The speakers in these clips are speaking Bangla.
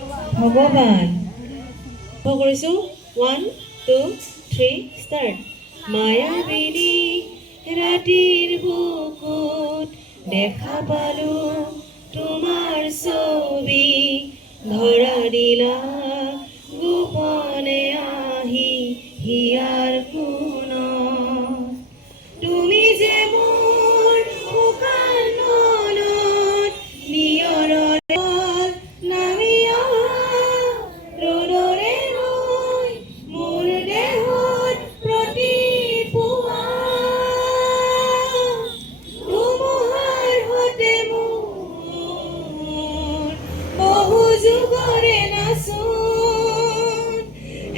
ভগৱান কৰিছোঁ 1 2 3 ষ্টাৰ্ট মায়াবিনী ৰাতিৰ বুকুত দেখা পালো তোমাৰ ছবি ধৰা দিলা গোপনে আহি হিয়াৰ কোণত তুমি যে মোৰ শুকান মনত নিয়ৰত নামি অহা ৰ'দৰে মই মোৰ দেহত প্ৰতিপুৱা ধুমুহাৰ সতে মোৰ বহু যুগৰে নাচোন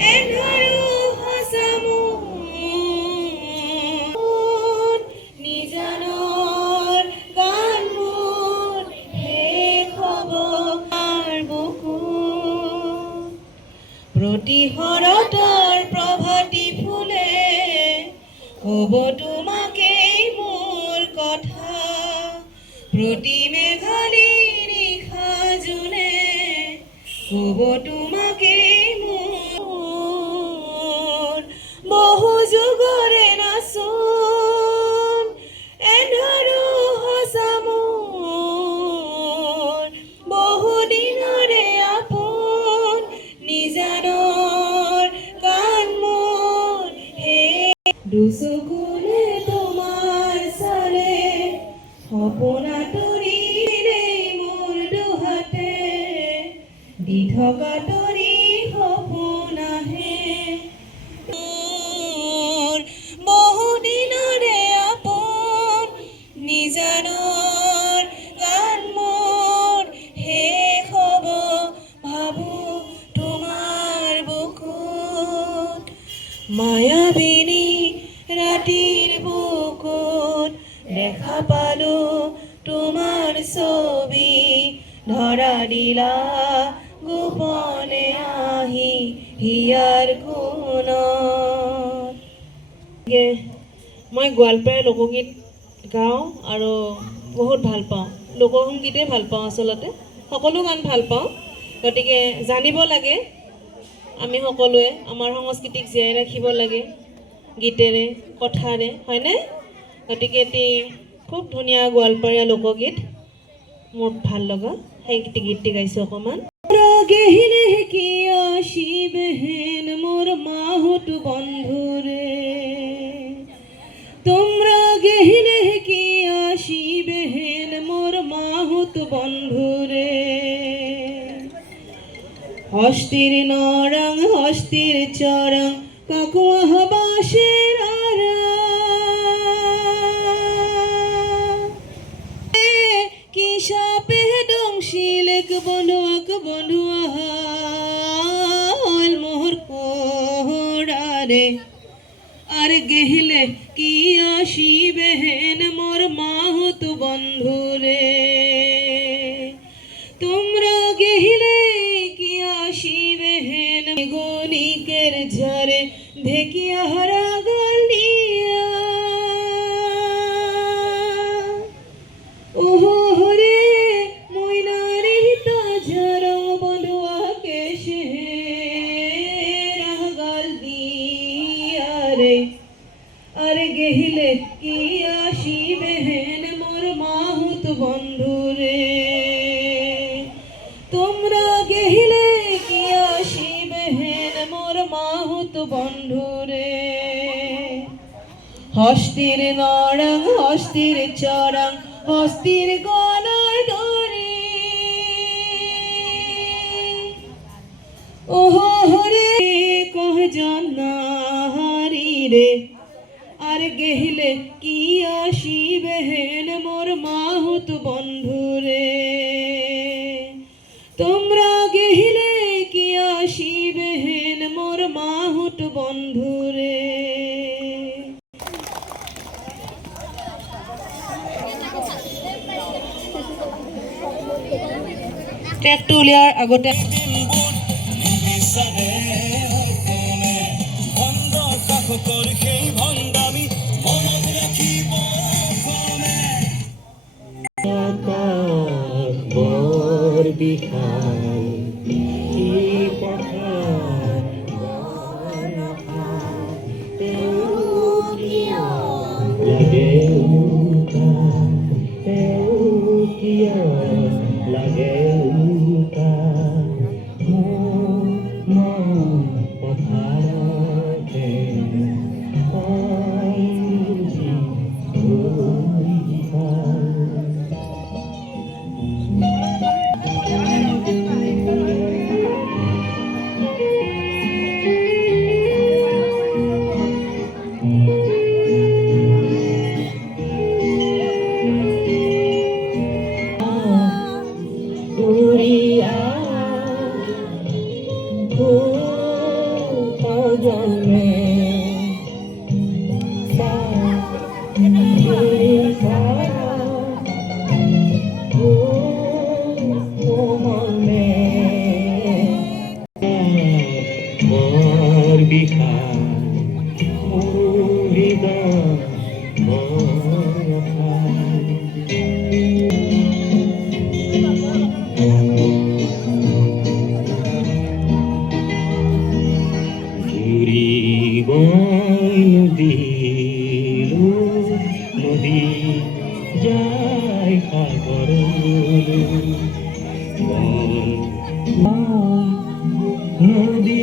এন্ধাৰো সঁচা মোৰ নিজানৰ গান মোৰ শেষ হ'ব তাৰ বুকুত প্ৰতি শৰতৰ প্ৰভাতী ফুলে ক'ব তোমাকেই মোৰ কথা প্ৰতি মেঘালী নিশা জোনে ক'ব তোমাকেই মোৰ বহু যুগৰে নাচোন এন্ধাৰো সঁচা মোৰ বহু দিনৰে আপোন নিজানৰ গান মোৰ হে দুচকুলে তোমাৰ চালে সপোন আঁতৰিলেই মোৰ দুহাতে দি থকা তৰি সপোন আহে মোৰ বহু দিনৰে আপোন নিজানৰ গান মোৰ শেষ হ'ব ভাবোঁ তোমাৰ বুকুত মায়াবিনী ৰাতিৰ বুকুত দেখা পালো তোমাৰ ছবি ধৰা দিলা গোপনে আহি হিয়াৰ কোণত মই গোৱালপাৰীয়া লোকগীত গাওঁ আৰু বহুত ভাল পাওঁ লোকসংগীতেই ভাল পাওঁ আচলতে সকলো গান ভাল পাওঁ গতিকে জানিব লাগে আমি সকলোৱে আমাৰ সংস্কৃতিক জীয়াই ৰাখিব লাগে গীতেৰে কথাৰে হয়নে গতিকে এটি খুব ধুনীয়া গোৱালপাৰীয়া লোকগীত মোৰ ভাল লগা সেই গীতটি গাইছোঁ অকণমান গেহিলে কিয় শিবহেন মোর মাহুত বন্ধুরে তোমরা গেহিলে কিয় শিবহেন মোর মাহুত বন্ধুরে হস্তির নরং হস্তির চরং কাকুয়া হবাসের কি সাপে ডংশিলেক বন্ধুয়াক বন্ধুয়া হল মোহর কোড়ারে আর গেহিলে কি আসিবেহেন মোর মাহুত বন্ধুরে তোমরা গেহিলে কি আসিবেহেন গণিকের ঝরে ঢেকিয়া হারা গলিয়া ওহো হরে ময়নারে তাজরং বন্ধুয়া কেশে রাগাল দিয়া রে আর গেহিলে কি আসিবেহেন মোর মাহুত বন্ধুরে তোমরা গেহিলে কি আসিবেহেন মোর মাহুত বন্ধুরে হস্তির নরং হস্তির চরং হস্তির গলায় ধরে ওহো হরে কহ জানাহারি রে আর গেহিলে কি আসিবেহেন মোর মাহুত বন্ধুরে তোমরা গেহিলে কি আসিবেহেন মোর মাহুত বন্ধুরে ট্ৰেকটো উলিয়াৰ আগতে বৰ বিশাল বিষাদ মোৰ হৃদয় নদী যায় সাগৰলৈ নদী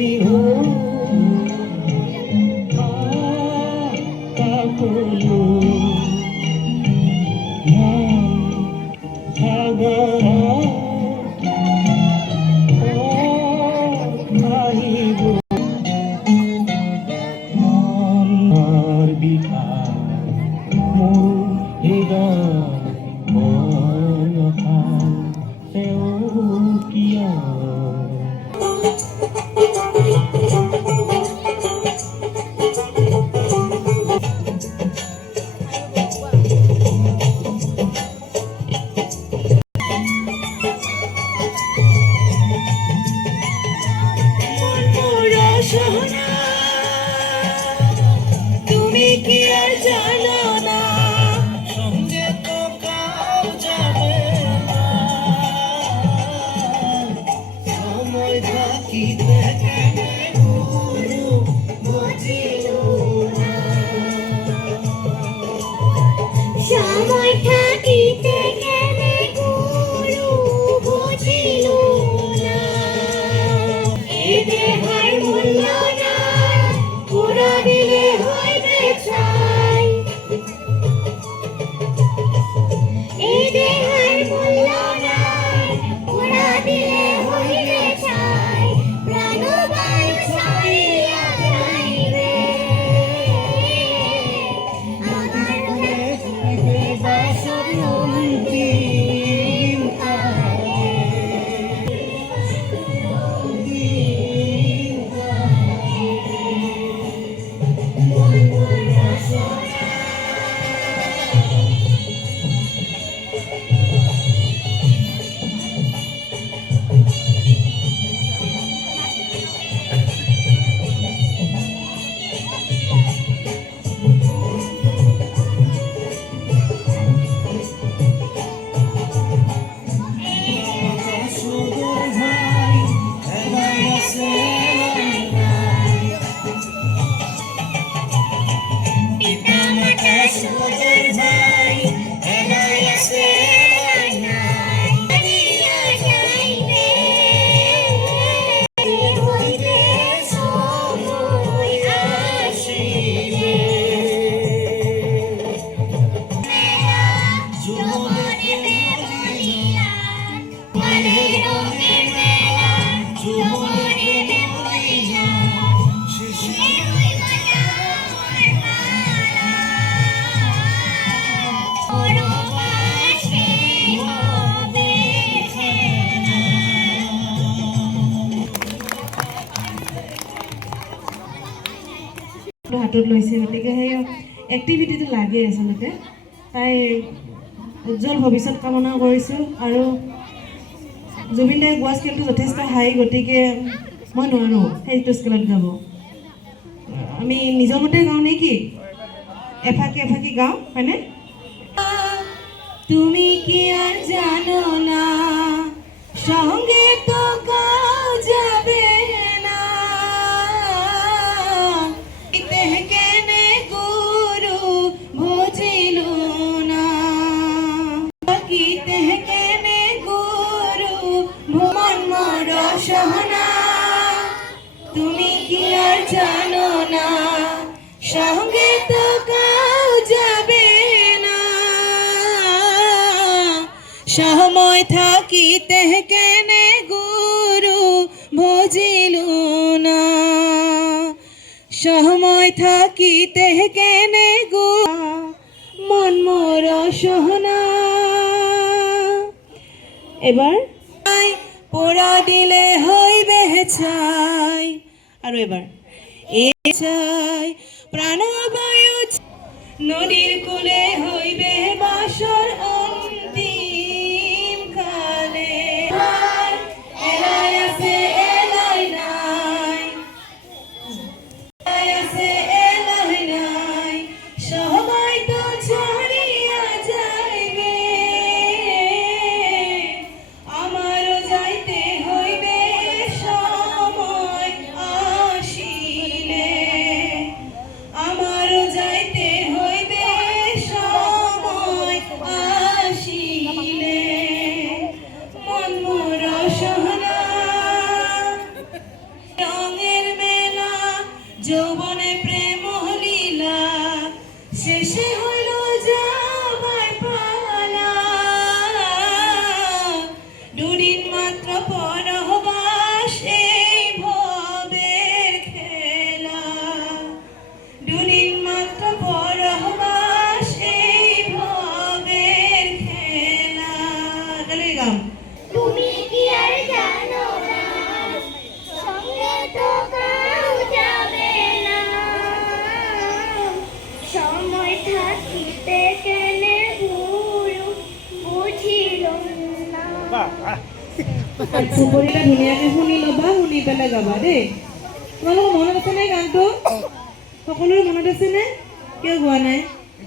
তুমি কি আর জানো না সঙ্গে তো কাউ যাবে না সময় থাকিতে গুরু বুঝিল না সময় থাকিতে গুরু বুঝিল না এ দেহার মূল্য পুরা দিলে হইবে ছাই এই দেহের মূল্য নাই পুরা দিলে হইবে ছাই প্রাণবায়ু ছাড়িয়া যাইবে আমার হইবে বাসর অন্তিম হাতত লৈছে গতিকে সেই এক্টিভিটিটো লাগে আচলতে তাই উজ্জ্বল ভৱিষ্যত কামনা কৰিছোঁ আৰু জুবিন দাই গোৱা স্কেলটো যথেষ্ট হাই গতিকে মই নোৱাৰোঁ সেইটো স্কেলত গাব আমি নিজৰ মতে গাওঁ নেকি এফাকি এফাকি গাওঁ হয়নে তুমি কি আর জানো না সঙ্গে তো কাউ যাবে না কেনে গুরু বুঝিল না কিতে কেনে গুরু মন মোর সহনা তুমি কি আর জানো না সঙ্গে তো কাউ যাবে না সময় থাকিতে কেনে গুরু বুঝিল না সময় থাকিতে কেনে গো মন মোর সহনা এবার পোড়া দিলে হইবে ছাই আর এবার এ ছাই প্রাণবায়ু নদীর কূলে হইবে বাসর অন্তিম কালে এলাই আছে এলাই নাই যৌবনে প্রেম লীলা শেষে হইল যাবার পালা দুদিন মাত্র পরবাস এই ভবের খেলা দুদিন মাত্র পরবাস এই ভবের খেলা তাহলে গাম তুমি কি আর জানো না সঙ্গে তো কাউ যাবে না সময় থাকিতে কেনে ভুল বুঝিল না চুপৰিটা ধুনীয়াকে শুনি ল'বা শুনি পেলাই গাবা দেই তোমালোকৰ মনত আছেনে গানটো সকলোৰে মনত আছেনে কিয় গোৱা নাই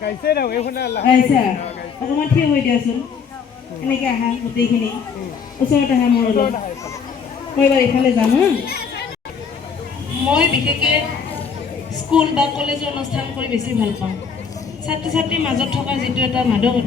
গাইছা অকণমান থিয় হৈ দিয়াচোন এনেকৈ আহা গোটেইখিনি ওচৰত আহা মোৰ অলপ মই এবাৰ এইফালে যাম হা মই বিশেষকৈ স্কুল বা কলেজৰ অনুষ্ঠান কৰি বেছি ভাল পাওঁ ছাত্ৰ ছাত্ৰীৰ মাজত থকা যিটো এটা মাদকতা